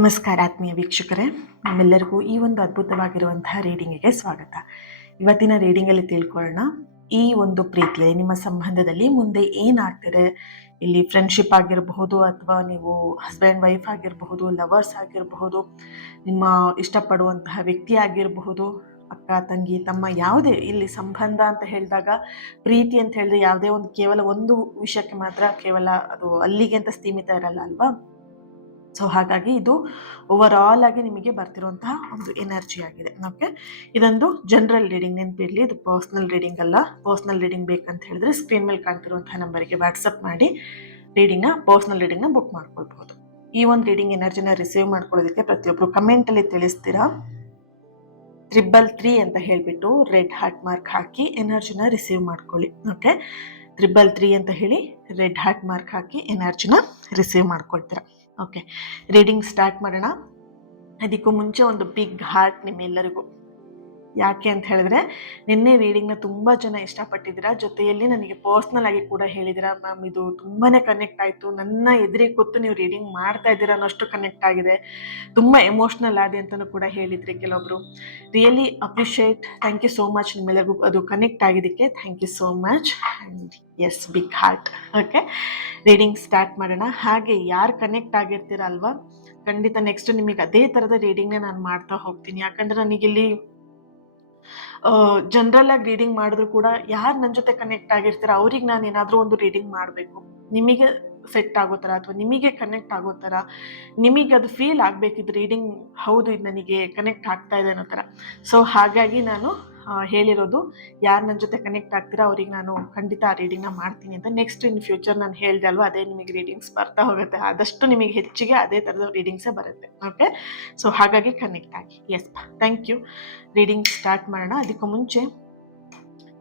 ನಮಸ್ಕಾರ ಆತ್ಮೀಯ ವೀಕ್ಷಕರೇ, ನಿಮ್ಮೆಲ್ಲರಿಗೂ ಈ ಒಂದು ಅದ್ಭುತವಾಗಿರುವಂತಹ ರೀಡಿಂಗಿಗೆ ಸ್ವಾಗತ. ಇವತ್ತಿನ ರೀಡಿಂಗಲ್ಲಿ ತಿಳ್ಕೊಳ್ಳೋಣ, ಈ ಒಂದು ಪ್ರೀತಿಯಲ್ಲಿ ನಿಮ್ಮ ಸಂಬಂಧದಲ್ಲಿ ಮುಂದೆ ಏನಾಗ್ತಿದೆ. ಇಲ್ಲಿ ಫ್ರೆಂಡ್ಶಿಪ್ ಆಗಿರಬಹುದು, ಅಥವಾ ನೀವು ಹಸ್ಬೆಂಡ್ ವೈಫ್ ಆಗಿರಬಹುದು, ಲವರ್ಸ್ ಆಗಿರಬಹುದು, ನಿಮ್ಮ ಇಷ್ಟಪಡುವಂತಹ ವ್ಯಕ್ತಿ ಆಗಿರಬಹುದು, ಅಕ್ಕ ತಂಗಿ ತಮ್ಮ, ಯಾವುದೇ ಇಲ್ಲಿ ಸಂಬಂಧ ಅಂತ ಹೇಳಿದಾಗ, ಪ್ರೀತಿ ಅಂತ ಹೇಳಿದ್ರೆ ಯಾವುದೇ ಒಂದು ಕೇವಲ ಒಂದು ವಿಷಯಕ್ಕೆ ಮಾತ್ರ ಕೇವಲ ಅದು ಅಲ್ಲಿಗೆ ಅಂತ ಸೀಮಿತ ಇರಲ್ಲ ಅಲ್ವಾ. ಸೊ ಹಾಗಾಗಿ ಇದು ಓವರ್ ಆಲ್ ಆಗಿ ನಿಮಗೆ ಬರ್ತಿರುವಂತಹ ಒಂದು ಎನರ್ಜಿ ಆಗಿದೆ. ಓಕೆ, ಇದೊಂದು ಜನರಲ್ ರೀಡಿಂಗ್, ನೆನಪಿರಲಿ, ಇದು ಪರ್ಸ್ನಲ್ ರೀಡಿಂಗ್ ಅಲ್ಲ. ಪರ್ಸ್ನಲ್ ರೀಡಿಂಗ್ ಬೇಕಂತ ಹೇಳಿದ್ರೆ ಸ್ಕ್ರೀನ್ ಮೇಲೆ ಕಾಣ್ತಿರುವಂತಹ ನಂಬರಿಗೆ ವಾಟ್ಸಪ್ ಮಾಡಿ ಪರ್ಸ್ನಲ್ ರೀಡಿಂಗ್ನ ಬುಕ್ ಮಾಡ್ಕೊಳ್ಬಹುದು. ಈ ಒಂದು ರೀಡಿಂಗ್ ಎನರ್ಜಿನ ರಿಸೀವ್ ಮಾಡ್ಕೊಳ್ಳೋದಕ್ಕೆ ಪ್ರತಿಯೊಬ್ಬರು ಕಮೆಂಟಲ್ಲಿ ತಿಳಿಸ್ತೀರಾ 333 ಅಂತ ಹೇಳಿಬಿಟ್ಟು ರೆಡ್ ಹಾರ್ಟ್ ಮಾರ್ಕ್ ಹಾಕಿ ಎನರ್ಜಿನ ರಿಸೀವ್ ಮಾಡ್ಕೊಳ್ಳಿ. ಓಕೆ, 333 ಅಂತ ಹೇಳಿ ರೆಡ್ ಹಾರ್ಟ್ ಮಾರ್ಕ್ ಹಾಕಿ ಎನರ್ಜಿನ ರಿಸೀವ್ ಮಾಡ್ಕೊಳ್ತೀರಾ. ಓಕೆ, ರೀಡಿಂಗ್ ಸ್ಟಾರ್ಟ್ ಮಾಡೋಣ. ಅದಕ್ಕೂ ಮುಂಚೆ ಒಂದು ಬಿಗ್ ಹಾರ್ಟ್ ನಿಮ್ಮೆಲ್ಲರಿಗೂ. ಯಾಕೆ ಅಂತ ಹೇಳಿದ್ರೆ, ನಿನ್ನೆ ರೀಡಿಂಗ್ನ ತುಂಬ ಜನ ಇಷ್ಟಪಟ್ಟಿದ್ದೀರಾ, ಜೊತೆಯಲ್ಲಿ ನನಗೆ ಪರ್ಸ್ನಲ್ ಆಗಿ ಕೂಡ ಹೇಳಿದ್ದೀರಾ, ಮ್ಯಾಮ್ ಇದು ತುಂಬಾ ಕನೆಕ್ಟ್ ಆಯಿತು, ನನ್ನ ಎದುರಿಗೆ ಕೂತು ನೀವು ರೀಡಿಂಗ್ ಮಾಡ್ತಾ ಇದ್ದೀರಾ ಅನ್ನೋಷ್ಟು ಕನೆಕ್ಟ್ ಆಗಿದೆ, ತುಂಬ ಎಮೋಷ್ನಲ್ ಆದೆ ಅಂತಲೂ ಕೂಡ ಹೇಳಿದ್ರಿ ಕೆಲವೊಬ್ರು. Really appreciate, thank you so much. ನಿಮ್ಮೆಲ್ಲರಿಗೂ ಅದು ಕನೆಕ್ಟ್ ಆಗಿದ್ದಕ್ಕೆ thank you so much. And yes, big heart. Okay, reading start ಮಾಡೋಣ. ಹಾಗೆ ಯಾರು ಕನೆಕ್ಟ್ ಆಗಿರ್ತೀರ ಅಲ್ವಾ, ಖಂಡಿತ ನೆಕ್ಸ್ಟ್ ನಿಮಗೆ ಅದೇ ಥರದ ರೀಡಿಂಗ್ನೇ ನಾನು ಮಾಡ್ತಾ ಹೋಗ್ತೀನಿ. ಯಾಕಂದರೆ ನನಗಿಲ್ಲಿ ಜನರಲ್ ಆಗಿ ರೀಡಿಂಗ್ ಮಾಡಿದ್ರು ಕೂಡ ಯಾರು ನನ್ನ ಜೊತೆ ಕನೆಕ್ಟ್ ಆಗಿರ್ತೀರ ಅವ್ರಿಗೆ ನಾನು ಏನಾದರೂ ಒಂದು ರೀಡಿಂಗ್ ಮಾಡಬೇಕು, ನಿಮಗೆ ಸೆಟ್ ಆಗೋ ಥರ ಅಥವಾ ನಿಮಗೆ ಕನೆಕ್ಟ್ ಆಗೋ ಥರ, ನಿಮಗೆ ಅದು ಫೀಲ್ ಆಗಬೇಕಿದ್ದು ರೀಡಿಂಗ್ ಹೌದು ಇದು ನನಗೆ ಕನೆಕ್ಟ್ ಆಗ್ತಾ ಇದೆ ಅನ್ನೋ ಥರ. ಸೊ ಹಾಗಾಗಿ ನಾನು ಹೇಳಿರೋದು, ಯಾರು ನನ್ನ ಜೊತೆ ಕನೆಕ್ಟ್ ಆಗ್ತೀರಾ ಅವ್ರಿಗೆ ನಾನು ಖಂಡಿತ ಆ ರೀಡಿಂಗ್ನ ಮಾಡ್ತೀನಿ ಅಂತ. ನೆಕ್ಸ್ಟ್ ಇನ್ ಫ್ಯೂಚರ್ ನಾನು ಹೇಳಿದೆ ಅಲ್ವಾ, ಅದೇ ನಿಮಗೆ ರೀಡಿಂಗ್ಸ್ ಬರ್ತಾ ಹೋಗುತ್ತೆ, ಆದಷ್ಟು ನಿಮಗೆ ಹೆಚ್ಚಿಗೆ ಅದೇ ಥರದ ರೀಡಿಂಗ್ಸೇ ಬರುತ್ತೆ. ಓಕೆ, ಸೊ ಹಾಗಾಗಿ ಕನೆಕ್ಟ್ ಆಗಿ. Yes, thank you. Reading start ಮಾಡೋಣ. ಅದಕ್ಕೂ ಮುಂಚೆ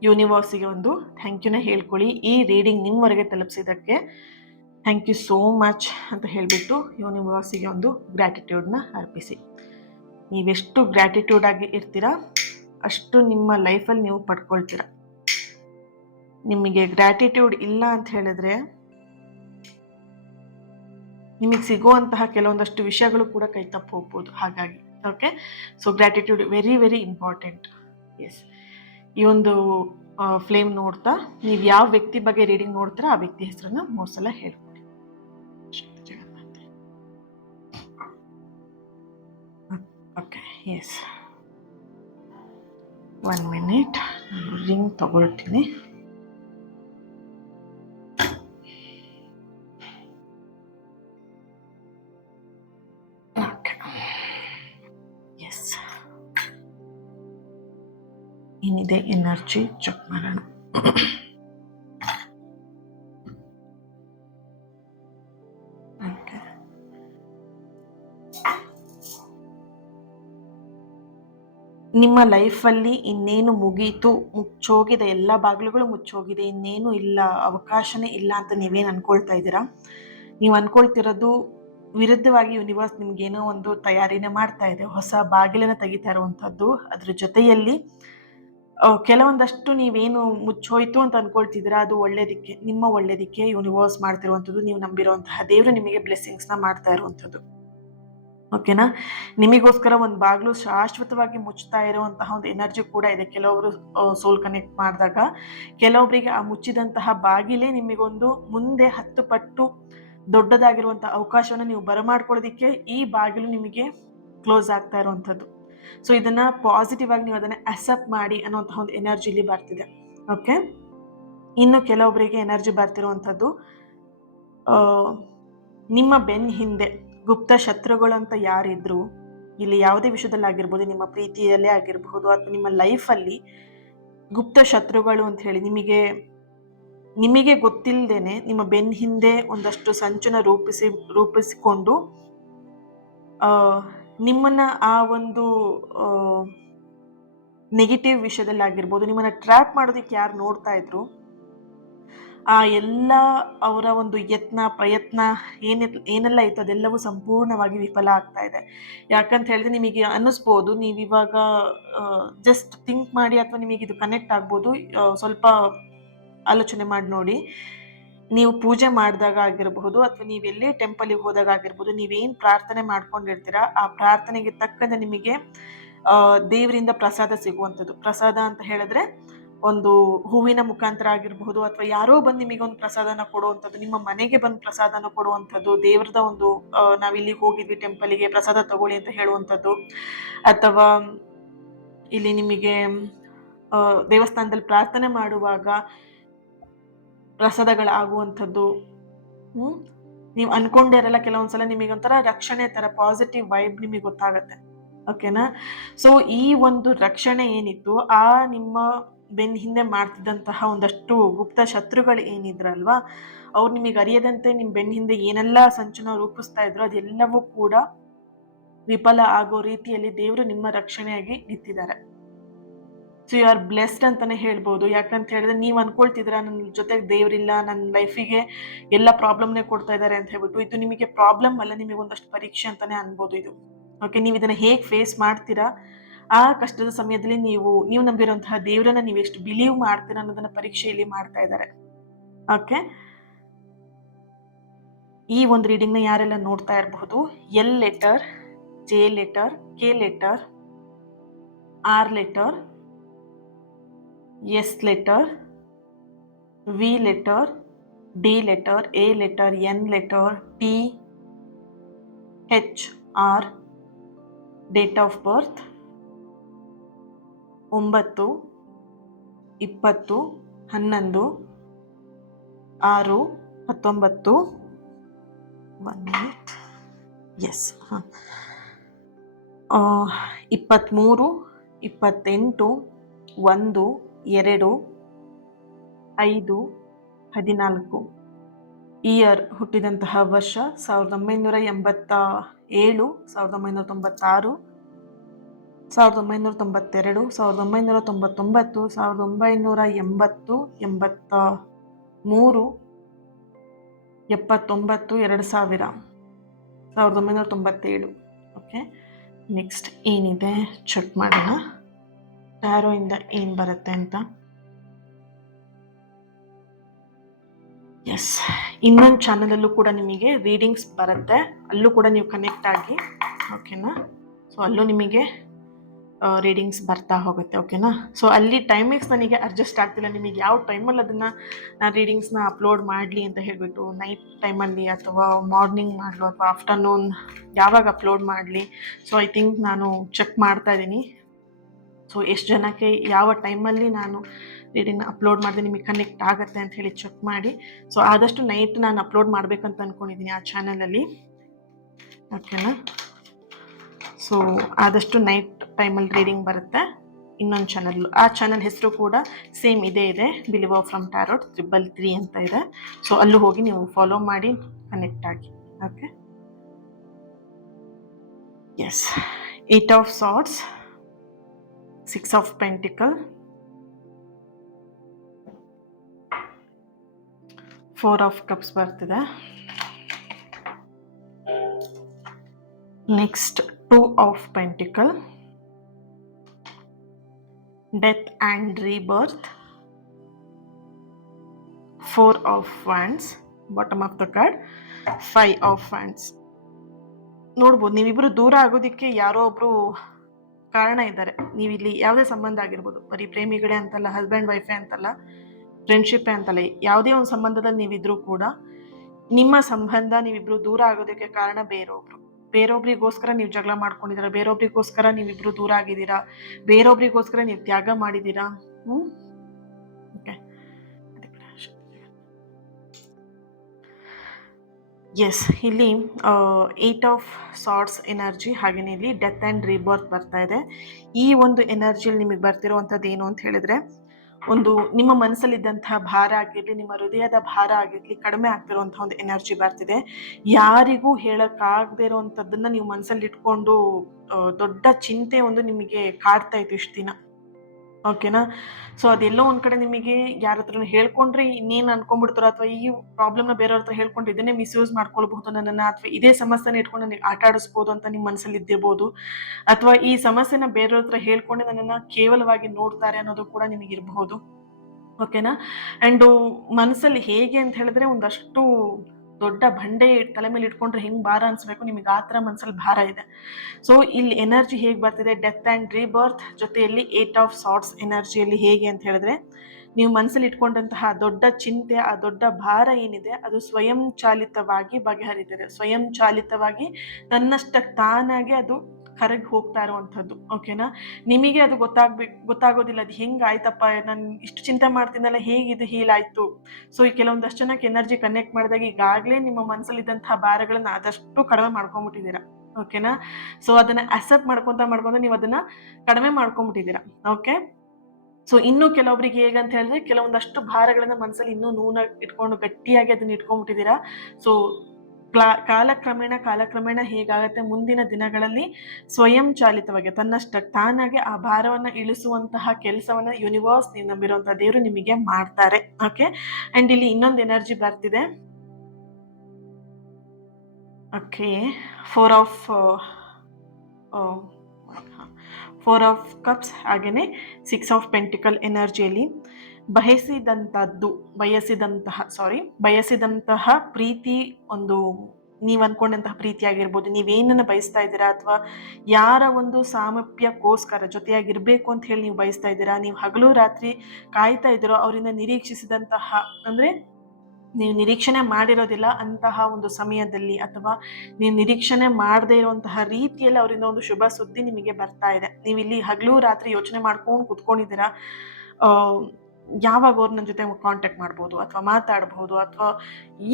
ಯೂನಿವರ್ಸಿಗೆ ಒಂದು ಥ್ಯಾಂಕ್ ಯುನ ಹೇಳ್ಕೊಳ್ಳಿ. ಈ ರೀಡಿಂಗ್ ನಿಮ್ಮವರೆಗೆ ತಲುಪಿಸಿದ್ದಕ್ಕೆ ಥ್ಯಾಂಕ್ ಯು ಸೋ ಮಚ್ ಅಂತ ಹೇಳಿಬಿಟ್ಟು ಯೂನಿವರ್ಸಿಗೆ ಒಂದು ಗ್ರ್ಯಾಟಿಟ್ಯೂಡ್ನ ಅರ್ಪಿಸಿ. ನೀವೆಷ್ಟು ಗ್ರ್ಯಾಟಿಟ್ಯೂಡ್ ಆಗಿ ಇರ್ತೀರಾ ಅಷ್ಟು ನಿಮ್ಮ ಲೈಫಲ್ಲಿ ನೀವು ಪಡ್ಕೊಳ್ತೀರ. ನಿಮಗೆ ಗ್ರ್ಯಾಟಿಟ್ಯೂಡ್ ಇಲ್ಲ ಅಂತ ಹೇಳಿದ್ರೆ ನಿಮಗೆ ಸಿಗುವಂತಹ ಕೆಲವೊಂದಷ್ಟು ವಿಷಯಗಳು ಕೂಡ ಕೈ ತಪ್ಪು ಹೋಗ್ಬೋದು. ಹಾಗಾಗಿ okay, so gratitude very very important. Yes, ಈ ಒಂದು ಫ್ಲೇಮ್ ನೋಡ್ತಾ ನೀವು ಯಾವ ವ್ಯಕ್ತಿ ಬಗ್ಗೆ ರೀಡಿಂಗ್ ನೋಡ್ತೀರಾ ಆ ವ್ಯಕ್ತಿ ಹೆಸರನ್ನ 3 ಸಲ ಹೇಳ್ಕೊಡಿ. ಓಕೆ, ಎಸ್, 1 ಮಿನಿಟ್, ನಾನು ರಿಂಗ್ ತಗೊಳ್ತೀನಿ. ಏನಿದೆ ಎನರ್ಜಿ ಚೆಕ್ ಮಾಡೋಣ. ನಿಮ್ಮ ಲೈಫಲ್ಲಿ ಇನ್ನೇನು ಮುಗೀತು, ಮುಚ್ಚೋಗಿದೆ, ಎಲ್ಲ ಬಾಗಿಲುಗಳು ಮುಚ್ಚೋಗಿದೆ, ಇನ್ನೇನು ಇಲ್ಲ, ಅವಕಾಶನೇ ಇಲ್ಲ ಅಂತ ನೀವೇನು ಅನ್ಕೊಳ್ತಾ ಇದ್ದೀರಾ. ನೀವು ಅನ್ಕೊಳ್ತಿರೋದು ವಿರುದ್ಧವಾಗಿ ಯೂನಿವರ್ಸ್ ನಿಮ್ಗೇನೋ ಒಂದು ತಯಾರಿನೇ ಮಾಡ್ತಾ ಇದೆ, ಹೊಸ ಬಾಗಿಲನ್ನು ತೆಗಿತಾ ಇರುವಂಥದ್ದು. ಅದ್ರ ಜೊತೆಯಲ್ಲಿ ಕೆಲವೊಂದಷ್ಟು ನೀವೇನು ಮುಚ್ಚೋಯ್ತು ಅಂತ ಅನ್ಕೊಳ್ತಿದ್ದೀರಾ ಅದು ಒಳ್ಳೇದಕ್ಕೆ, ನಿಮ್ಮ ಒಳ್ಳೇದಕ್ಕೆ ಯೂನಿವರ್ಸ್ ಮಾಡ್ತಿರುವಂಥದ್ದು. ನೀವು ನಂಬಿರುವಂತಹ ದೇವರು ನಿಮಗೆ ಬ್ಲೆಸ್ಸಿಂಗ್ಸ್ನ ಮಾಡ್ತಾ ಇರುವಂಥದ್ದು. ಓಕೆನಾ, ನಿಮಗೋಸ್ಕರ ಒಂದು ಬಾಗಿಲು ಶಾಶ್ವತವಾಗಿ ಮುಚ್ತಾ ಇರುವಂತಹ ಒಂದು ಎನರ್ಜಿ ಕೂಡ ಇದೆ. ಕೆಲವರು ಸೋಲ್ ಕನೆಕ್ಟ್ ಮಾಡಿದಾಗ ಕೆಲವೊಬ್ಬರಿಗೆ ಆ ಮುಚ್ಚಿದಂತಹ ಬಾಗಿಲೇ ನಿಮಗೊಂದು ಮುಂದೆ 10 ಪಟ್ಟು ದೊಡ್ಡದಾಗಿರುವಂಥ ಅವಕಾಶವನ್ನು ನೀವು ಬರಮಾಡ್ಕೊಳ್ಳೋದಕ್ಕೆ ಈ ಬಾಗಿಲು ನಿಮಗೆ ಕ್ಲೋಸ್ ಆಗ್ತಾ ಇರುವಂಥದ್ದು. ಸೊ ಇದನ್ನು ಪಾಸಿಟಿವ್ ಆಗಿ ನೀವು ಅದನ್ನು ಅಕ್ಸೆಪ್ಟ್ ಮಾಡಿ ಅನ್ನೋಂತಹ ಒಂದು ಎನರ್ಜಿ ಇಲ್ಲಿ ಬರ್ತಿದೆ. ಓಕೆ, ಇನ್ನು ಕೆಲವೊಬ್ಬರಿಗೆ ಎನರ್ಜಿ ಬರ್ತಿರುವಂಥದ್ದು, ನಿಮ್ಮ ಬೆನ್ನ ಹಿಂದೆ ಗುಪ್ತ ಶತ್ರುಗಳು ಅಂತ ಯಾರಿದ್ರು, ಇಲ್ಲಿ ಯಾವುದೇ ವಿಷಯದಲ್ಲಿ ಆಗಿರ್ಬೋದು, ನಿಮ್ಮ ಪ್ರೀತಿಯಲ್ಲೇ ಆಗಿರಬಹುದು ಅಥವಾ ನಿಮ್ಮ ಲೈಫಲ್ಲಿ ಗುಪ್ತ ಶತ್ರುಗಳು ಅಂತ ಹೇಳಿ ನಿಮಗೆ ಗೊತ್ತಿಲ್ಲದೇನೆ ನಿಮ್ಮ ಬೆನ್ನ ಹಿಂದೆ ಒಂದಷ್ಟು ಸಂಚನ ರೂಪಿಸಿಕೊಂಡು ನಿಮ್ಮನ್ನ ಆ ಒಂದು ನೆಗೆಟಿವ್ ವಿಷಯದಲ್ಲಿ ಆಗಿರ್ಬೋದು, ನಿಮ್ಮನ್ನ ಟ್ರ್ಯಾಪ್ ಮಾಡೋದಕ್ಕೆ ಯಾರು ನೋಡ್ತಾ ಇದ್ರು, ಆ ಎಲ್ಲ ಅವರ ಒಂದು ಪ್ರಯತ್ನ ಏನೆಲ್ಲ ಇತ್ತು ಅದೆಲ್ಲವೂ ಸಂಪೂರ್ಣವಾಗಿ ವಿಫಲ ಆಗ್ತಾ ಇದೆ. ಯಾಕಂತ ಹೇಳಿದ್ರೆ ನಿಮಗೆ ಅನ್ನಿಸ್ಬೋದು, ನೀವಿವಾಗ ಜಸ್ಟ್ ಥಿಂಕ್ ಮಾಡಿ ಅಥವಾ ನಿಮಗೆ ಇದು ಕನೆಕ್ಟ್ ಆಗ್ಬೋದು, ಸ್ವಲ್ಪ ಆಲೋಚನೆ ಮಾಡಿ ನೋಡಿ. ನೀವು ಪೂಜೆ ಮಾಡಿದಾಗ ಆಗಿರಬಹುದು ಅಥವಾ ನೀವು ಎಲ್ಲೇ ಟೆಂಪಲಿಗೆ ಹೋದಾಗ ಆಗಿರ್ಬೋದು, ನೀವೇನು ಪ್ರಾರ್ಥನೆ ಮಾಡ್ಕೊಂಡಿರ್ತೀರಾ ಆ ಪ್ರಾರ್ಥನೆಗೆ ತಕ್ಕಂತೆ ನಿಮಗೆ ದೇವರಿಂದ ಪ್ರಸಾದ ಸಿಗುವಂಥದ್ದು. ಪ್ರಸಾದ ಅಂತ ಹೇಳಿದ್ರೆ ಒಂದು ಹೂವಿನ ಮುಖಾಂತರ ಆಗಿರಬಹುದು, ಅಥವಾ ಯಾರೋ ಬಂದು ನಿಮಗೆ ಒಂದು ಪ್ರಸಾದನ ಕೊಡುವಂಥದ್ದು, ನಿಮ್ಮ ಮನೆಗೆ ಬಂದು ಪ್ರಸಾದನ ಕೊಡುವಂಥದ್ದು, ದೇವ್ರದ ಒಂದು ನಾವಿಲ್ಲಿಗೆ ಹೋಗಿದ್ವಿ ಟೆಂಪಲಿಗೆ ಪ್ರಸಾದ ತಗೊಳ್ಳಿ ಅಂತ ಹೇಳುವಂಥದ್ದು, ಅಥವಾ ಇಲ್ಲಿ ನಿಮಗೆ ದೇವಸ್ಥಾನದಲ್ಲಿ ಪ್ರಾರ್ಥನೆ ಮಾಡುವಾಗ ಪ್ರಸಾದಗಳಾಗುವಂಥದ್ದು. ನೀವು ಅನ್ಕೊಂಡಿರಲ್ಲ, ಕೆಲವೊಂದ್ಸಲ ನಿಮಗೆ ಒಂಥರ ರಕ್ಷಣೆ ತರ ಪಾಸಿಟಿವ್ ವೈಬ್ ನಿಮಗೆ ಗೊತ್ತಾಗತ್ತೆ. ಓಕೆನಾ? ಸೊ ಈ ಒಂದು ರಕ್ಷಣೆ ಏನಿತ್ತು, ಆ ನಿಮ್ಮ ಬೆನ್ನ ಹಿಂದೆ ಮಾಡ್ತಿದ್ದಂತಹ ಒಂದಷ್ಟು ಗುಪ್ತ ಶತ್ರುಗಳು ಏನಿದ್ರಲ್ವಾ, ಅವ್ರು ನಿಮಗೆ ಅರಿಯದಂತೆ ನಿಮ್ಮ ಬೆನ್ನ ಹಿಂದೆ ಏನೆಲ್ಲ ಸಂಚನ ರೂಪಿಸ್ತಾ ಇದ್ರು ಅದೆಲ್ಲವೂ ಕೂಡ ವಿಫಲ ಆಗೋ ರೀತಿಯಲ್ಲಿ ದೇವರು ನಿಮ್ಮ ರಕ್ಷಣೆಯಾಗಿ ನಿಂತಿದ್ದಾರೆ. ಸೊ ಯು ಆರ್ ಬ್ಲೆಸ್ಡ್ ಅಂತಾನೆ ಹೇಳ್ಬೋದು. ಯಾಕಂತ ಹೇಳಿದ್ರೆ ನೀವು ಅನ್ಕೊಳ್ತಿದ್ರ ನನ್ನ ಜೊತೆಗೆ ದೇವ್ರಿಲ್ಲ, ನನ್ನ ಲೈಫಿಗೆ ಎಲ್ಲ ಪ್ರಾಬ್ಲಮ್ನೇ ಕೊಡ್ತಾ ಇದ್ದಾರೆ ಅಂತ ಹೇಳ್ಬಿಟ್ಟು. ಇದು ನಿಮಗೆ ಪ್ರಾಬ್ಲಮ್ ಅಲ್ಲ, ನಿಮಗೆ ಒಂದಷ್ಟು ಪರೀಕ್ಷೆ ಅಂತಾನೆ ಅನ್ಬೋದು ಇದು. ಓಕೆ, ನೀವು ಇದನ್ನ ಹೇಗೆ ಫೇಸ್ ಮಾಡ್ತೀರಾ, ಆ ಕಷ್ಟದ ಸಮಯದಲ್ಲಿ ನೀವು ನಂಬಿರುವಂತಹ ದೇವರನ್ನ ನೀವು ಎಷ್ಟು ಬಿಲೀವ್ ಮಾಡ್ತೀರಾ ಅನ್ನೋದನ್ನ ಪರೀಕ್ಷೆಯಲ್ಲಿ ಮಾಡ್ತಾ ಇದ್ದಾರೆ. ಓಕೆ, ಈ ಒಂದು ರೀಡಿಂಗ್ ನ ಯಾರೆಲ್ಲ ನೋಡ್ತಾ ಇರಬಹುದು, L letter, J letter, K letter, R letter, S letter, V letter, D letter, A letter, N letter, T, H, R, date of birth 9, 20, 11, 6, 19, 1 minute, S, 23, 28, 1, 2, 5, 14. Year ಹುಟ್ಟಿದಂತಹ ವರ್ಷ 1987, 1996, 1992, 1999, 1980, 83, 79, 2000, 1997. ಓಕೆ, ನೆಕ್ಸ್ಟ್ ಏನಿದೆ check ಮಾಡೋಣ, taro ಇಂದ ಏನು ಬರುತ್ತೆ ಅಂತ. S, ಇನ್ನೊಂದು ಚಾನಲಲ್ಲೂ ಕೂಡ ನಿಮಗೆ ರೀಡಿಂಗ್ಸ್ ಬರುತ್ತೆ, ಅಲ್ಲೂ ಕೂಡ ನೀವು ಕನೆಕ್ಟ್ ಆಗಿ. ಓಕೆನಾ? ಸೊ ಅಲ್ಲೂ ನಿಮಗೆ ರೀಡಿಂಗ್ಸ್ ಬರ್ತಾ ಹೋಗುತ್ತೆ. ಓಕೆನಾ? ಸೊ ಅಲ್ಲಿ ಟೈಮಿಂಗ್ಸ್ ನನಗೆ ಅಡ್ಜಸ್ಟ್ ಆಗ್ತಿಲ್ಲ, ನಿಮಗೆ ಯಾವ ಟೈಮಲ್ಲಿ ಅದನ್ನು ರೀಡಿಂಗ್ಸ್ನ ಅಪ್ಲೋಡ್ ಮಾಡಲಿ ಅಂತ ಹೇಳಿಬಿಟ್ಟು, ನೈಟ್ ಟೈಮಲ್ಲಿ ಅಥವಾ ಮಾರ್ನಿಂಗ್ ಮಾಡಲು ಅಥವಾ ಆಫ್ಟರ್ನೂನ್ ಯಾವಾಗ ಅಪ್ಲೋಡ್ ಮಾಡಲಿ. ಸೊ ಐ ಥಿಂಕ್ ನಾನು ಚೆಕ್ ಮಾಡ್ತಾ ಇದ್ದೀನಿ. ಸೊ ಎಷ್ಟು ಜನಕ್ಕೆ ಯಾವ ಟೈಮಲ್ಲಿ ನಾನು ರೀಡಿಂಗ್ನ ಅಪ್ಲೋಡ್ ಮಾಡಿದೆ ನಿಮಗೆ ಕನೆಕ್ಟ್ ಆಗುತ್ತೆ ಅಂತ ಹೇಳಿ ಚೆಕ್ ಮಾಡಿ. ಸೊ ಆದಷ್ಟು ನೈಟ್ ನಾನು ಅಪ್ಲೋಡ್ ಮಾಡಬೇಕಂತ ಅಂದ್ಕೊಂಡಿದ್ದೀನಿ ಆ ಚಾನಲಲ್ಲಿ. ಓಕೆನಾ? ಸೊ ಆದಷ್ಟು ನೈಟ್ ಟೈಮಲ್ಲಿ ರೀಡಿಂಗ್ ಬರುತ್ತೆ ಇನ್ನೊಂದು ಚಾನಲ್. ಆ ಚಾನಲ್ ಹೆಸರು ಕೂಡ ಸೇಮ್ ಇದೆ, ಬಿಲೀವರ್ ಫ್ರಮ್ ಟ್ಯಾರೋಟ್ 333 ಅಂತ ಇದೆ. ಸೊ ಅಲ್ಲೂ ಹೋಗಿ ನೀವು ಫಾಲೋ ಮಾಡಿ ಕನೆಕ್ಟ್ ಆಗಿ. Okay, yes, 8 of swords, 6 of pentacle, 4 of cups ಬರ್ತಿದೆ. Next 2 of pentacle, death and rebirth, 4 of wands, bottom of the card, 5 of wands. ನೋಡ್ಬೋದು, ನೀವಿಬ್ಬರು ದೂರ ಆಗೋದಕ್ಕೆ ಯಾರೋ ಒಬ್ರು ಕಾರಣ ಇದ್ದಾರೆ. ನೀವಿಲ್ಲಿ ಯಾವುದೇ ಸಂಬಂಧ ಆಗಿರ್ಬೋದು, ಬರೀ ಪ್ರೇಮಿಗಳೇ ಅಂತಲ್ಲ, ಹಸ್ಬೆಂಡ್ ವೈಫೇ ಅಂತಲ್ಲ, ಫ್ರೆಂಡ್ಶಿಪ್ಪೇ ಅಂತಲ್ಲ, ಯಾವುದೇ ಒಂದು ಸಂಬಂಧದಲ್ಲಿ ನೀವಿದ್ರೂ ಕೂಡ ನಿಮ್ಮ ಸಂಬಂಧ ನೀವಿಬ್ರು ದೂರ ಆಗೋದಕ್ಕೆ ಕಾರಣ ಬೇರೊಬ್ರಿಗೋಸ್ಕರ ನೀವು ಜಗಳ ಮಾಡ್ಕೊಂಡಿದ್ದೀರಾ, ಬೇರೊಬ್ರಿಗೋಸ್ಕರ ನೀವಿಬ್ರು ದೂರ ಆಗಿದ್ದೀರಾ, ಬೇರೊಬ್ರಿಗೋಸ್ಕರ ನೀವು ತ್ಯಾಗ ಮಾಡಿದ್ದೀರಾ. ಓಕೆ, ಎಸ್, ಇಲ್ಲಿ 8 ಆಫ್ ಸಾರ್ಡ್ಸ್ ಎನರ್ಜಿ, ಹಾಗೆಯೇ ಇಲ್ಲಿ ಡೆತ್ ಆ್ಯಂಡ್ ರೀಬರ್ತ್ ಬರ್ತಾ ಇದೆ. ಈ ಒಂದು ಎನರ್ಜಿಯಲ್ಲಿ ನಿಮಗೆ ಬರ್ತಿರುವಂಥದ್ದು ಏನು ಅಂತ ಹೇಳಿದ್ರೆ, ಒಂದು ನಿಮ್ಮ ಮನಸ್ಸಲ್ಲಿದ್ದಂತಹ ಭಾರ ಆಗಿರಲಿ, ನಿಮ್ಮ ಹೃದಯದ ಭಾರ ಆಗಿರಲಿ ಕಡಿಮೆ ಆಗ್ತಿರುವಂತಹ ಒಂದು ಎನರ್ಜಿ ಬರ್ತಿದೆ. ಯಾರಿಗೂ ಹೇಳಕ್ಕಾಗದೇ ಇರುವಂಥದ್ದನ್ನ ನೀವು ಮನಸ್ಸಲ್ಲಿ ಇಟ್ಕೊಂಡು ದೊಡ್ಡ ಚಿಂತೆ ಒಂದು ನಿಮಗೆ ಕಾಡ್ತಾ ಇತ್ತು ಇಷ್ಟು ದಿನ. ಓಕೆನಾ? ಸೊ ಅದೆಲ್ಲೋ ಒಂದ್ ಕಡೆ ನಿಮಗೆ ಯಾರ ಹತ್ರ ಹೇಳ್ಕೊಂಡ್ರೆ ಇನ್ನೇನು ಅನ್ಕೊಂಡ್ಬಿಡ್ತಾರೋ, ಅಥವಾ ಈ ಪ್ರಾಬ್ಲಮ್ನ ಬೇರೆಯವ್ರ ಹತ್ರ ಹೇಳ್ಕೊಂಡು ಇದನ್ನೇ ಮಿಸ್ಯೂಸ್ ಮಾಡ್ಕೊಳ್ಬಹುದು ನನ್ನನ್ನು, ಅಥವಾ ಇದೇ ಸಮಸ್ಯೆನ ಇಟ್ಕೊಂಡು ನನಗೆ ಆಟ ಆಡಿಸ್ಬೋದು ಅಂತ ನಿಮ್ಮ ಮನಸ್ಸಲ್ಲಿ ಇದ್ದಿರ್ಬೋದು, ಅಥವಾ ಈ ಸಮಸ್ಯೆನ ಬೇರೆಯವ್ರ ಹತ್ರ ಹೇಳ್ಕೊಂಡೆ ನನ್ನನ್ನು ಕೇವಲವಾಗಿ ನೋಡ್ತಾರೆ ಅನ್ನೋದು ಕೂಡ ನಿಮಗಿರಬಹುದು. ಓಕೆನಾ. ಆ್ಯಂಡು ಮನಸ್ಸಲ್ಲಿ ಹೇಗೆ ಅಂತ ಹೇಳಿದ್ರೆ ಒಂದಷ್ಟು ದೊಡ್ಡ ಬಂಡೆ ತಲೆ ಮೇಲೆ ಇಟ್ಕೊಂಡ್ರೆ ಹೆಂಗೆ ಭಾರ ಅನ್ಸ್ಬೇಕು, ನಿಮಗೆ ಆ ಥರ ಮನಸ್ಸಲ್ಲಿ ಭಾರ ಇದೆ. ಸೊ ಇಲ್ಲಿ ಎನರ್ಜಿ ಹೇಗೆ ಬರ್ತಿದೆ, ಡೆತ್ ಆ್ಯಂಡ್ ರೀಬರ್ತ್ ಜೊತೆಯಲ್ಲಿ 8 ಆಫ್ ಸಾರ್ಟ್ಸ್ ಎನರ್ಜಿಯಲ್ಲಿ ಹೇಗೆ ಅಂತ ಹೇಳಿದ್ರೆ, ನೀವು ಮನಸ್ಸಲ್ಲಿ ಇಟ್ಕೊಂಡಂತಹ ದೊಡ್ಡ ಚಿಂತೆ, ಆ ದೊಡ್ಡ ಭಾರ ಏನಿದೆ ಅದು ಸ್ವಯಂ ಚಾಲಿತವಾಗಿ ಬಗೆಹರಿತಿದೆ. ಸ್ವಯಂ ಚಾಲಿತವಾಗಿ ತನ್ನಷ್ಟಕ್ಕೆ ತಾನಾಗೆ ಅದು ಕರಗಿ ಹೋಗ್ತಾ ಇರುವಂಥದ್ದು. ಓಕೆನಾ. ನಿಮಗೆ ಅದು ಗೊತ್ತಾಗೋದಿಲ್ಲ ಅದು ಹೆಂಗೆ ಆಯ್ತಪ್ಪ, ನಾನು ಇಷ್ಟು ಚಿಂತೆ ಮಾಡ್ತೀನಲ್ಲ, ಹೇಗಿದು ಹೀಲ್ ಆಯಿತು. ಸೊ ಈ ಕೆಲವೊಂದಷ್ಟು ಜನಕ್ಕೆ ಎನರ್ಜಿ ಕನೆಕ್ಟ್ ಮಾಡಿದಾಗ ಈಗಾಗಲೇ ನಿಮ್ಮ ಮನಸ್ಸಲ್ಲಿದ್ದಂತಹ ಭಾರಗಳನ್ನ ಆದಷ್ಟು ಕಡಿಮೆ ಮಾಡ್ಕೊಂಬಿಟ್ಟಿದ್ದೀರಾ. ಓಕೆನಾ. ಸೊ ಅದನ್ನ ಅಕ್ಸೆಪ್ಟ್ ಮಾಡ್ಕೊಂತ ನೀವು ಅದನ್ನ ಕಡಿಮೆ ಮಾಡ್ಕೊಂಬಿಟ್ಟಿದ್ದೀರಾ. ಓಕೆ. ಸೊ ಇನ್ನು ಕೆಲವೊಬ್ರಿಗೆ ಹೇಗಂತ ಹೇಳಿದ್ರೆ, ಕೆಲವೊಂದಷ್ಟು ಭಾರಗಳನ್ನ ಮನಸ್ಸಲ್ಲಿ ಇನ್ನೂ ನೂನಾಗಿ ಇಟ್ಕೊಂಡು ಗಟ್ಟಿಯಾಗಿ ಅದನ್ನ ಇಟ್ಕೊಂಡ್ಬಿಟ್ಟಿದ್ದೀರಾ. ಸೊ ಕಾಲಕ್ರಮೇಣ ಹೇಗಾಗತ್ತೆ, ಮುಂದಿನ ದಿನಗಳಲ್ಲಿ ಸ್ವಯಂ ಚಾಲಿತವಾಗಿ ತನ್ನಷ್ಟಕ್ಕೆ ತಾನಾಗೆ ಆ ಭಾರವನ್ನ ಇಳಿಸುವಂತಹ ಕೆಲಸವನ್ನ ಯೂನಿವರ್ಸ್, ನೀವು ನಂಬಿರುವಂತಹ ದೇವರು ನಿಮಗೆ ಮಾಡ್ತಾರೆ. ಓಕೆ. ಅಂಡ್ ಇಲ್ಲಿ ಇನ್ನೊಂದು ಎನರ್ಜಿ ಬರ್ತಿದೆ. ಓಕೆ. 4 ಆಫ್ ಕಪ್ಸ್ ಹಾಗೆಯೇ 6 ಆಫ್ ಪೆಂಟಿಕಲ್ ಎನರ್ಜಿಯಲ್ಲಿ ಬಯಸಿದಂತಹ ಪ್ರೀತಿ, ಒಂದು ನೀವು ಅನ್ಕೊಂಡಂತಹ ಪ್ರೀತಿ ಆಗಿರ್ಬೋದು, ನೀವೇನನ್ನ ಬಯಸ್ತಾ ಇದ್ದೀರಾ, ಅಥವಾ ಯಾರ ಒಂದು ಸಾಮೀಪ್ಯಕ್ಕೋಸ್ಕರ ಜೊತೆಯಾಗಿರ್ಬೇಕು ಅಂತ ಹೇಳಿ ನೀವು ಬಯಸ್ತಾ ಇದ್ದೀರಾ, ನೀವು ಹಗಲು ರಾತ್ರಿ ಕಾಯ್ತಾ ಇದ್ದೀರೋ, ಅವರಿಂದ ನಿರೀಕ್ಷಿಸಿದಂತಹ, ಅಂದ್ರೆ ನೀವು ನಿರೀಕ್ಷಣೆ ಮಾಡಿರೋದಿಲ್ಲ ಅಂತಹ ಒಂದು ಸಮಯದಲ್ಲಿ, ಅಥವಾ ನೀವು ನಿರೀಕ್ಷಣೆ ಮಾಡದೇ ಇರುವಂತಹ ರೀತಿಯಲ್ಲಿ ಅವರಿಂದ ಒಂದು ಶುಭ ಸುದ್ದಿ ನಿಮಗೆ ಬರ್ತಾ ಇದೆ. ನೀವು ಇಲ್ಲಿ ಹಗಲು ರಾತ್ರಿ ಯೋಚನೆ ಮಾಡ್ಕೊಂಡು ಕುತ್ಕೊಂಡಿದ್ದೀರಾ, ಯಾವಾಗ ಅವ್ರು ನನ್ನ ಜೊತೆ ಕಾಂಟ್ಯಾಕ್ಟ್ ಮಾಡ್ಬೋದು ಅಥವಾ ಮಾತಾಡ್ಬೋದು, ಅಥವಾ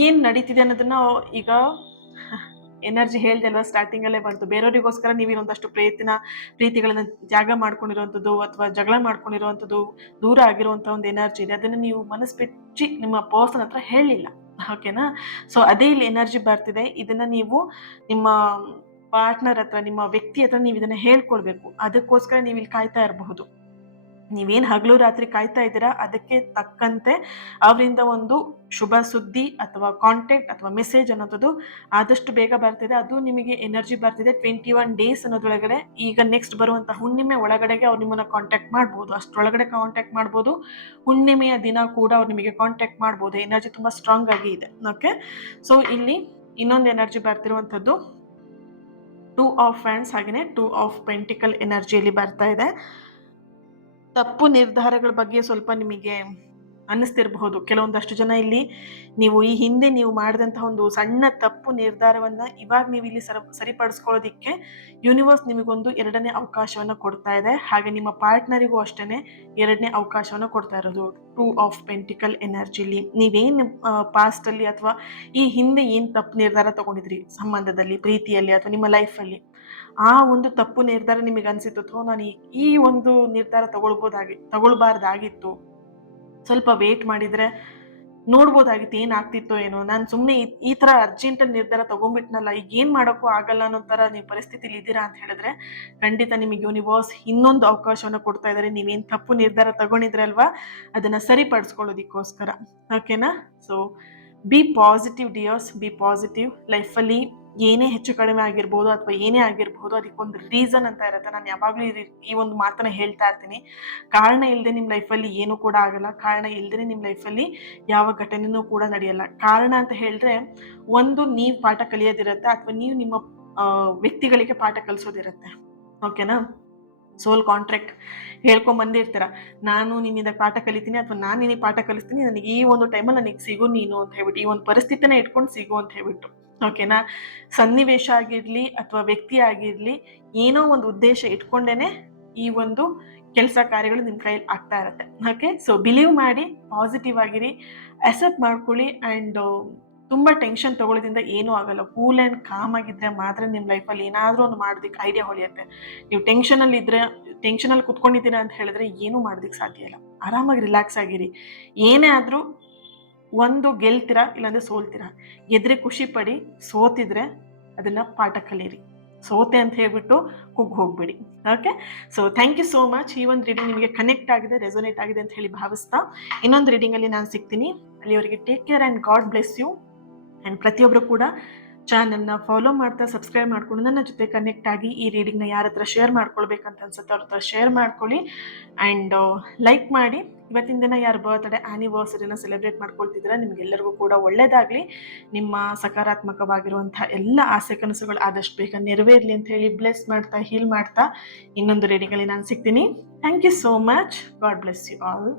ಏನು ನಡೀತಿದೆ ಅನ್ನೋದನ್ನ ಈಗ ಎನರ್ಜಿ ಹೇಳ್ದೆ ಅಲ್ವಾ, ಸ್ಟಾರ್ಟಿಂಗಲ್ಲೇ ಬಂತು. ಬೇರೆಯವರಿಗೋಸ್ಕರ ನೀವು ಇನ್ನೊಂದಷ್ಟು ಪ್ರೀತಿಗಳನ್ನ ತ್ಯಾಗ ಮಾಡ್ಕೊಂಡಿರುವಂಥದ್ದು, ಅಥವಾ ಜಗಳ ಮಾಡ್ಕೊಂಡಿರುವಂಥದ್ದು, ದೂರ ಆಗಿರುವಂಥ ಒಂದು ಎನರ್ಜಿ ಇದೆ. ಅದನ್ನು ನೀವು ಮನಸ್ಸು ಬಿಚ್ಚಿ ನಿಮ್ಮ ಪರ್ಸನ್ ಹತ್ರ ಹೇಳಲಿಲ್ಲ. ಓಕೆನಾ. ಸೊ ಅದೇ ಇಲ್ಲಿ ಎನರ್ಜಿ ಬರ್ತಿದೆ. ಇದನ್ನ ನೀವು ನಿಮ್ಮ ಪಾರ್ಟ್ನರ್ ಹತ್ರ, ನಿಮ್ಮ ವ್ಯಕ್ತಿ ಹತ್ರ ನೀವು ಇದನ್ನ ಹೇಳ್ಕೊಳ್ಬೇಕು. ಅದಕ್ಕೋಸ್ಕರ ನೀವು ಇಲ್ಲಿ ಕಾಯ್ತಾ ಇರಬಹುದು. ನೀವೇನು ಹಗಲು ರಾತ್ರಿ ಕಾಯ್ತಾ ಇದ್ದೀರಾ, ಅದಕ್ಕೆ ತಕ್ಕಂತೆ ಅವರಿಂದ ಒಂದು ಶುಭ ಸುದ್ದಿ ಅಥವಾ ಕಾಂಟ್ಯಾಕ್ಟ್ ಅಥವಾ ಮೆಸೇಜ್ ಅನ್ನೋದು ಆದಷ್ಟು ಬೇಗ ಬರ್ತಿದೆ. ಅದು ನಿಮಗೆ ಎನರ್ಜಿ ಬರ್ತಿದೆ 21 ಡೇಸ್ ಅನ್ನೋದ್ರೊಳಗಡೆ. ಈಗ ನೆಕ್ಸ್ಟ್ ಬರುವಂಥ ಹುಣ್ಣಿಮೆ ಒಳಗಡೆಗೆ ಅವ್ರು ನಿಮ್ಮನ್ನು ಕಾಂಟ್ಯಾಕ್ಟ್ ಮಾಡ್ಬೋದು, ಅಷ್ಟರೊಳಗಡೆ ಕಾಂಟ್ಯಾಕ್ಟ್ ಮಾಡ್ಬೋದು. ಹುಣ್ಣಿಮೆಯ ದಿನ ಕೂಡ ಅವ್ರು ನಿಮಗೆ ಕಾಂಟ್ಯಾಕ್ಟ್ ಮಾಡ್ಬೋದು. ಎನರ್ಜಿ ತುಂಬ ಸ್ಟ್ರಾಂಗ್ ಆಗಿ ಇದೆ. ಓಕೆ. ಸೊ ಇಲ್ಲಿ ಇನ್ನೊಂದು ಎನರ್ಜಿ ಬರ್ತಿರುವಂಥದ್ದು 2 ಆಫ್ ವ್ಯಾಂಡ್ಸ್ ಹಾಗೆಯೇ 2 ಆಫ್ ಪೆಂಟಿಕಲ್ ಎನರ್ಜಿಯಲ್ಲಿ ಬರ್ತಾ ಇದೆ. ತಪ್ಪು ನಿರ್ಧಾರಗಳ ಬಗ್ಗೆ ಸ್ವಲ್ಪ ನಿಮಗೆ ಅನ್ನಿಸ್ತಿರಬಹುದು. ಕೆಲವೊಂದಷ್ಟು ಜನ ಇಲ್ಲಿ ನೀವು ಈ ಹಿಂದೆ ನೀವು ಮಾಡಿದಂತಹ ಒಂದು ಸಣ್ಣ ತಪ್ಪು ನಿರ್ಧಾರವನ್ನ ಇವಾಗ ನೀವು ಇಲ್ಲಿ ಸರಿಪಡಿಸ್ಕೊಳ್ಳೋದಿಕ್ಕೆ ಯೂನಿವರ್ಸ್ ನಿಮಗೊಂದು 2ನೇ ಅವಕಾಶವನ್ನ ಕೊಡ್ತಾ ಇದೆ. ಹಾಗೆ ನಿಮ್ಮ ಪಾರ್ಟ್ನರಿಗೂ ಅಷ್ಟೇ 2ನೇ ಅವಕಾಶವನ್ನ ಕೊಡ್ತಾ ಇರೋದು 2 ಆಫ್ ಪೆಂಟಿಕಲ್ ಎನರ್ಜಿಲಿ. ನೀವೇನು ಪಾಸ್ಟಲ್ಲಿ ಅಥವಾ ಈ ಹಿಂದೆ ಏನು ತಪ್ಪು ನಿರ್ಧಾರ ತಗೊಂಡಿದ್ರಿ ಸಂಬಂಧದಲ್ಲಿ, ಪ್ರೀತಿಯಲ್ಲಿ ಅಥವಾ ನಿಮ್ಮ ಲೈಫಲ್ಲಿ, ಆ ಒಂದು ತಪ್ಪು ನಿರ್ಧಾರ ನಿಮಗೆ ಅನ್ಸಿತ್ತು, ನಾನು ಈ ಒಂದು ನಿರ್ಧಾರ ತಗೊಳ್ಬಾರ್ದಾಗಿತ್ತು, ಸ್ವಲ್ಪ ವೇಟ್ ಮಾಡಿದ್ರೆ ನೋಡ್ಬೋದಾಗಿತ್ತು ಏನಾಗ್ತಿತ್ತೋ ಏನೋ, ನಾನು ಸುಮ್ಮನೆ ಈ ಥರ ಅರ್ಜೆಂಟಲ್ಲಿ ನಿರ್ಧಾರ ತಗೊಂಡ್ಬಿಟ್ನಲ್ಲ, ಈಗ ಏನು ಮಾಡೋಕ್ಕೂ ಆಗಲ್ಲ ಅನ್ನೋ ಥರ ನೀವು ಪರಿಸ್ಥಿತಿಲಿ ಇದ್ದೀರಾ ಅಂತ ಹೇಳಿದ್ರೆ, ಖಂಡಿತ ನಿಮಗೆ ಯೂನಿವರ್ಸ್ ಇನ್ನೊಂದು ಅವಕಾಶವನ್ನು ಕೊಡ್ತಾ ಇದ್ದಾರೆ. ನೀವೇನು ತಪ್ಪು ನಿರ್ಧಾರ ತಗೊಂಡಿದ್ರಲ್ವಾ, ಅದನ್ನು ಸರಿಪಡಿಸ್ಕೊಳ್ಳೋದಕ್ಕೋಸ್ಕರ. ಓಕೆನಾ. So B positive dears, B positive. ಲೈಫಲ್ಲಿ ಏನೇ ಹೆಚ್ಚು ಕಡಿಮೆ ಆಗಿರ್ಬೋದು ಅಥವಾ ಏನೇ ಆಗಿರ್ಬೋದು, ಅದಕ್ಕೊಂದು ರೀಸನ್ ಅಂತ ಇರುತ್ತೆ. ನಾನು ಯಾವಾಗಲೂ ಈ ಒಂದು ಮಾತನ್ನ ಹೇಳ್ತಾ ಇರ್ತೀನಿ. ಕಾರಣ ಇಲ್ಲದೆ ನಿಮ್ಮ ಲೈಫಲ್ಲಿ ಏನೂ ಕೂಡ ಆಗಲ್ಲ. ಕಾರಣ ಇಲ್ಲದೇ ನಿಮ್ಮ ಲೈಫಲ್ಲಿ ಯಾವ ಘಟನೆನೂ ಕೂಡ ನಡೆಯಲ್ಲ. ಕಾರಣ ಅಂತ ಹೇಳಿದ್ರೆ, ಒಂದು ನೀವು ಪಾಠ ಕಲಿಯೋದಿರುತ್ತೆ, ಅಥವಾ ನೀವು ನಿಮ್ಮ ವ್ಯಕ್ತಿಗಳಿಗೆ ಪಾಠ ಕಲಿಸೋದಿರುತ್ತೆ. ಓಕೆನಾ. ಸೋಲ್ ಕಾಂಟ್ರಾಕ್ಟ್ ಹೇಳ್ಕೊಂಬಂದಿರ್ತೀರ, ನಾನು ನಿನ್ನಿಂದ ಪಾಠ ಕಲಿತೀನಿ ಅಥವಾ ನಾನು ನಿನಗೆ ಪಾಠ ಕಲಿಸ್ತೀನಿ, ನನಗೆ ಈ ಒಂದು ಟೈಮಲ್ಲಿ ನನಗೆ ಸಿಗು ನೀನು ಅಂತ ಹೇಳ್ಬಿಟ್ಟು, ಈ ಒಂದು ಪರಿಸ್ಥಿತಿನ ಇಟ್ಕೊಂಡು ಸಿಗು ಅಂತ ಹೇಳ್ಬಿಟ್ಟು. ಓಕೆನಾ. ಸನ್ನಿವೇಶ ಆಗಿರಲಿ ಅಥವಾ ವ್ಯಕ್ತಿ ಆಗಿರಲಿ, ಏನೋ ಒಂದು ಉದ್ದೇಶ ಇಟ್ಕೊಂಡೇನೆ ಈ ಒಂದು ಕೆಲಸ ಕಾರ್ಯಗಳು ನಿಮ್ಮ ಕೈಯಲ್ಲಿ ಆಗ್ತಾ ಇರುತ್ತೆ. ಓಕೆ. ಸೊ ಬಿಲೀವ್ ಮಾಡಿ, ಪಾಸಿಟಿವ್ ಆಗಿರಿ, ಅಕ್ಸೆಪ್ಟ್ ಮಾಡ್ಕೊಳ್ಳಿ. ಆ್ಯಂಡ್ ತುಂಬ ಟೆನ್ಷನ್ ತೊಗೊಳ್ಳೋದ್ರಿಂದ ಏನೂ ಆಗಲ್ಲ. ಕೂಲ್ ಆ್ಯಂಡ್ ಕಾಮ್ ಆಗಿದ್ದರೆ ಮಾತ್ರ ನಿಮ್ಮ ಲೈಫಲ್ಲಿ ಏನಾದರೂ ಒಂದು ಮಾಡೋದಕ್ಕೆ ಐಡಿಯಾ ಹೊಳೆಯುತ್ತೆ. ನೀವು ಟೆನ್ಷನಲ್ಲಿ ಕುತ್ಕೊಂಡಿದ್ದೀರಾ ಅಂತ ಹೇಳಿದ್ರೆ ಏನೂ ಮಾಡೋದಕ್ಕೆ ಸಾಧ್ಯ ಇಲ್ಲ. ಆರಾಮಾಗಿ ರಿಲ್ಯಾಕ್ಸ್ ಆಗಿರಿ. ಏನೇ ಆದರೂ ಒಂದು ಗೆಲ್ತೀರಾ, ಇಲ್ಲಾಂದರೆ ಸೋಲ್ತೀರಾ. ಗೆದ್ರೆ ಖುಷಿ ಪಡಿ, ಸೋತಿದ್ರೆ ಅದನ್ನು ಪಾಠ ಕಲೀರಿ. ಸೋತೆ ಅಂತ ಹೇಳ್ಬಿಟ್ಟು ಕುಗ್ಗಿ ಹೋಗ್ಬೇಡಿ. Okay. So thank you so much. ಈ ಒಂದು ರೀಡಿಂಗ್ ನಿಮಗೆ ಕನೆಕ್ಟ್ ಆಗಿದೆ, ರೆಸೊನೇಟ್ ಆಗಿದೆ ಅಂತ ಹೇಳಿ ಭಾವಿಸ್ತಾ, ಇನ್ನೊಂದು ರೀಡಿಂಗಲ್ಲಿ ನಾನು ಸಿಗ್ತೀನಿ. ಅಲ್ಲಿವರೆಗೆ take care and God bless you. And ಪ್ರತಿಯೊಬ್ಬರು ಕೂಡ ಚಾನಲ್ನ ಫಾಲೋ ಮಾಡ್ತಾ ಸಬ್ಸ್ಕ್ರೈಬ್ ಮಾಡ್ಕೊಂಡು ನನ್ನ ಜೊತೆ ಕನೆಕ್ಟ್ ಆಗಿ ಈ ರೀಡಿಂಗ್ನ ಯಾರ ಹತ್ರ ಶೇರ್ ಮಾಡ್ಕೊಳ್ಬೇಕಂತ ಅನ್ಸುತ್ತೆ ಅವ್ರ ಹತ್ರ ಶೇರ್ ಮಾಡ್ಕೊಳ್ಳಿ ಆ್ಯಂಡ್ ಲೈಕ್ ಮಾಡಿ. ಇವತ್ತಿನ ದಿನ ಯಾರು ಬರ್ತ್ಡೇ ಆ್ಯನಿವರ್ಸರಿನ ಸೆಲೆಬ್ರೇಟ್ ಮಾಡ್ಕೊಳ್ತಿದ್ದೀರಾ ನಿಮಗೆಲ್ಲರಿಗೂ ಕೂಡ ಒಳ್ಳೆಯದಾಗಲಿ. ನಿಮ್ಮ ಸಕಾರಾತ್ಮಕವಾಗಿರುವಂಥ ಎಲ್ಲ ಆಸೆ ಕನಸುಗಳು ಆದಷ್ಟು ಬೇಗ ನೆರವೇರಲಿ ಅಂತ ಹೇಳಿ ಬ್ಲೆಸ್ ಮಾಡ್ತಾ ಹೀಲ್ ಮಾಡ್ತಾ ಇನ್ನೊಂದು ರೀಡಿಂಗಲ್ಲಿ ನಾನು ಸಿಗ್ತೀನಿ. Thank you so much. God bless you all.